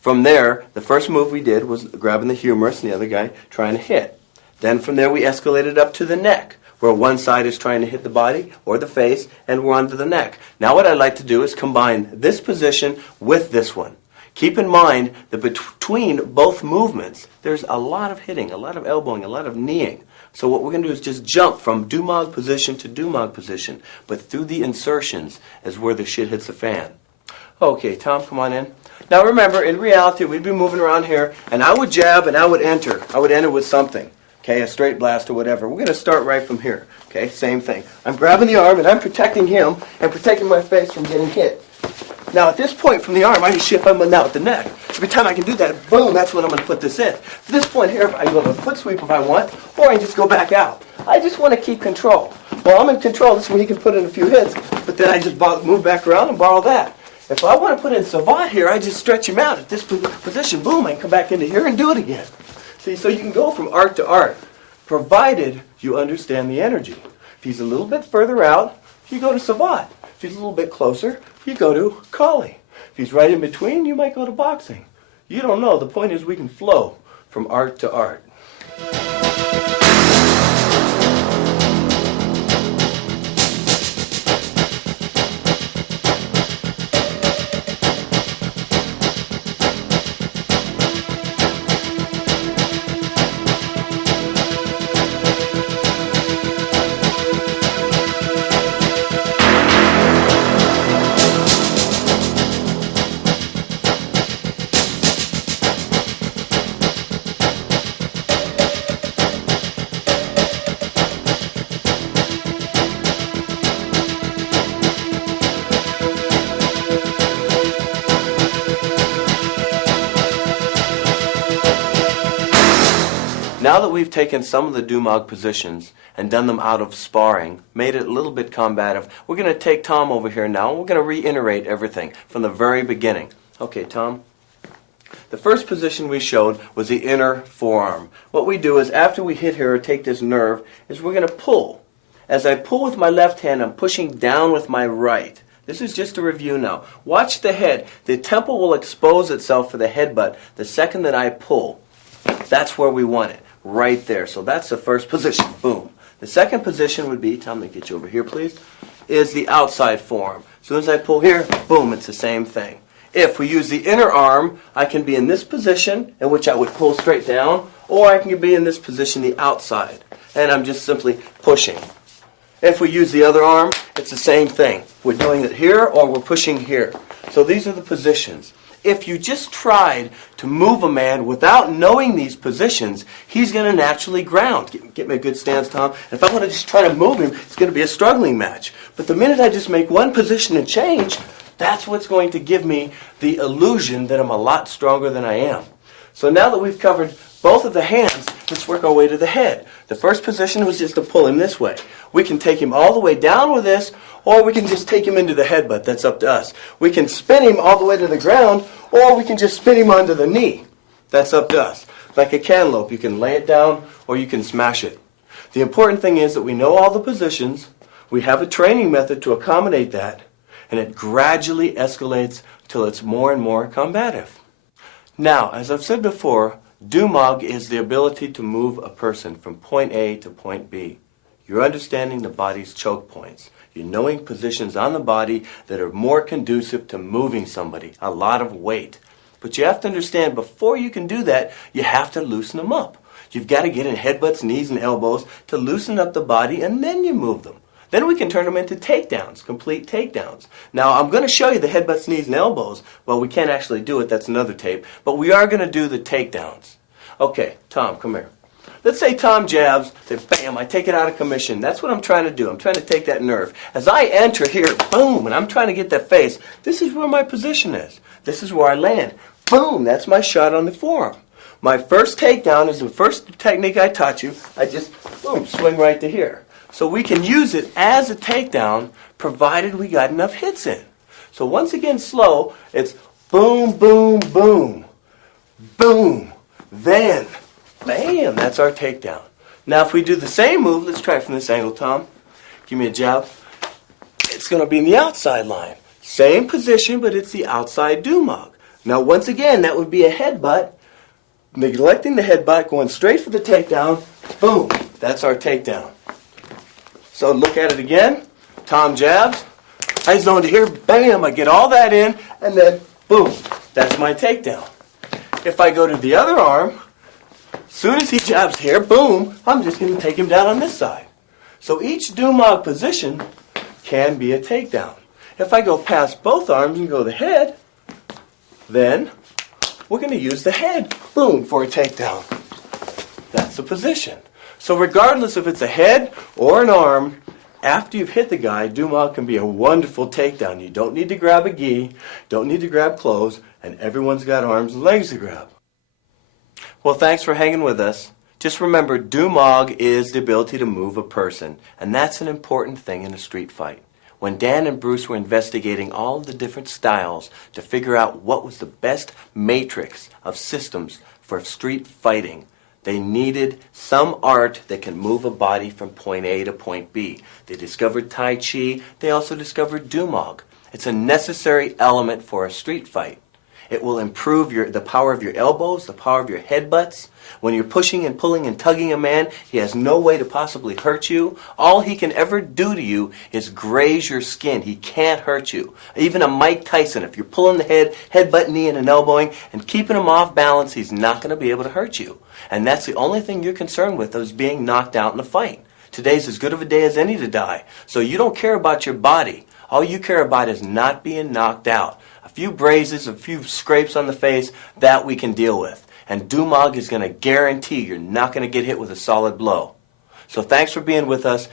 From there, the first move we did was grabbing the humerus and the other guy trying to hit. Then from there we escalated up to the neck, where one side is trying to hit the body or the face, and we're onto the neck. Now what I'd like to do is combine this position with this one. Keep in mind that between both movements, there's a lot of hitting, a lot of elbowing, a lot of kneeing. So what we're going to do is just jump from Dumog position to Dumog position, but through the insertions is where the shit hits the fan. Okay, Tom, come on in. Now remember, in reality, we'd be moving around here, and I would jab and I would enter. I would enter with something, okay, a straight blast or whatever. We're going to start right from here, okay, same thing. I'm grabbing the arm, and I'm protecting him and protecting my face from getting hit. Now, at this point from the arm, I can shift now at the neck. Every time I can do that, boom, that's when I'm going to put this in. At this point here, I can go to a foot sweep if I want, or I can just go back out. I just want to keep control. Well, I'm in control. This is when he can put in a few hits, but then I just move back around and borrow that. If I want to put in savant here, I just stretch him out at this position. Boom, I can come back into here and do it again. See, so you can go from art to art, provided you understand the energy. If he's a little bit further out, you go to savant. If he's a little bit closer, you go to Kali. If he's right in between, you might go to boxing. You don't know. The point is we can flow from art to art. Now that we've taken some of the Dumog positions and done them out of sparring, made it a little bit combative, we're going to take Tom over here now and we're going to reiterate everything from the very beginning. Okay, Tom. The first position we showed was the inner forearm. What we do is after we hit here or take this nerve is we're going to pull. As I pull with my left hand, I'm pushing down with my right. This is just a review now. Watch the head. The temple will expose itself for the headbutt the second that I pull. That's where we want it. Right there. So that's the first position. Boom. The second position would be, Tom, let me get you over here, please, is the outside forearm. As soon as I pull here, boom, it's the same thing. If we use the inner arm, I can be in this position, in which I would pull straight down, or I can be in this position, the outside, and I'm just simply pushing. If we use the other arm, it's the same thing. We're doing it here, or we're pushing here. So these are the positions. If you just tried to move a man without knowing these positions, he's going to naturally ground. Get me a good stance, Tom. And if I want to just try to move him, it's going to be a struggling match. But the minute I just make one position and change, that's what's going to give me the illusion that I'm a lot stronger than I am. So now that we've covered both of the hands, let's work our way to the head. The first position was just to pull him this way. We can take him all the way down with this, or we can just take him into the headbutt. That's up to us. We can spin him all the way to the ground, or we can just spin him onto the knee. That's up to us. Like a cantaloupe, you can lay it down, or you can smash it. The important thing is that we know all the positions, we have a training method to accommodate that, and it gradually escalates till it's more and more combative. Now, as I've said before, Dumog is the ability to move a person from point A to point B. You're understanding the body's choke points. You're knowing positions on the body that are more conducive to moving somebody, a lot of weight. But you have to understand, before you can do that, you have to loosen them up. You've got to get in headbutts, knees, and elbows to loosen up the body, and then you move them. Then we can turn them into takedowns, complete takedowns. Now, I'm going to show you the headbutts, knees, and elbows. Well, we can't actually do it. That's another tape. But we are going to do the takedowns. Okay, Tom, come here. Let's say Tom jabs, then bam, I take it out of commission. That's what I'm trying to do. I'm trying to take that nerve. As I enter here, boom, and I'm trying to get that face, this is where my position is. This is where I land. Boom, that's my shot on the forearm. My first takedown is the first technique I taught you. I just, boom, swing right to here. So we can use it as a takedown, provided we got enough hits in. So once again, slow, it's boom, boom, boom, boom, then bam, that's our takedown. Now if we do the same move, let's try it from this angle, Tom. Give me a jab. It's going to be in the outside line. Same position, but it's the outside Dumog. Now once again, that would be a headbutt. Neglecting the headbutt, going straight for the takedown. Boom. That's our takedown. So look at it again. Tom jabs. I zone to here. Bam. I get all that in. And then boom. That's my takedown. If I go to the other arm, as soon as he jabs here, boom, I'm just going to take him down on this side. So each Dumog position can be a takedown. If I go past both arms and go to the head, then we're going to use the head, boom, for a takedown. That's the position. So regardless if it's a head or an arm, after you've hit the guy, Dumog can be a wonderful takedown. You don't need to grab a gi, don't need to grab clothes, and everyone's got arms and legs to grab. Well, thanks for hanging with us. Just remember, Dumog is the ability to move a person, and that's an important thing in a street fight. When Dan and Bruce were investigating all the different styles to figure out what was the best matrix of systems for street fighting, they needed some art that can move a body from point A to point B. They discovered Tai Chi. They also discovered Dumog. It's a necessary element for a street fight. It will improve the power of your elbows, the power of your headbutts. When you're pushing and pulling and tugging a man, he has no way to possibly hurt you. All he can ever do to you is graze your skin. He can't hurt you. Even a Mike Tyson, if you're pulling the headbutt, knee, and an elbowing, and keeping him off balance, he's not going to be able to hurt you. And that's the only thing you're concerned with, is being knocked out in a fight. Today's as good of a day as any to die. So you don't care about your body. All you care about is not being knocked out. A few grazes, a few scrapes on the face, that we can deal with. And Dumog is going to guarantee you're not going to get hit with a solid blow. So thanks for being with us.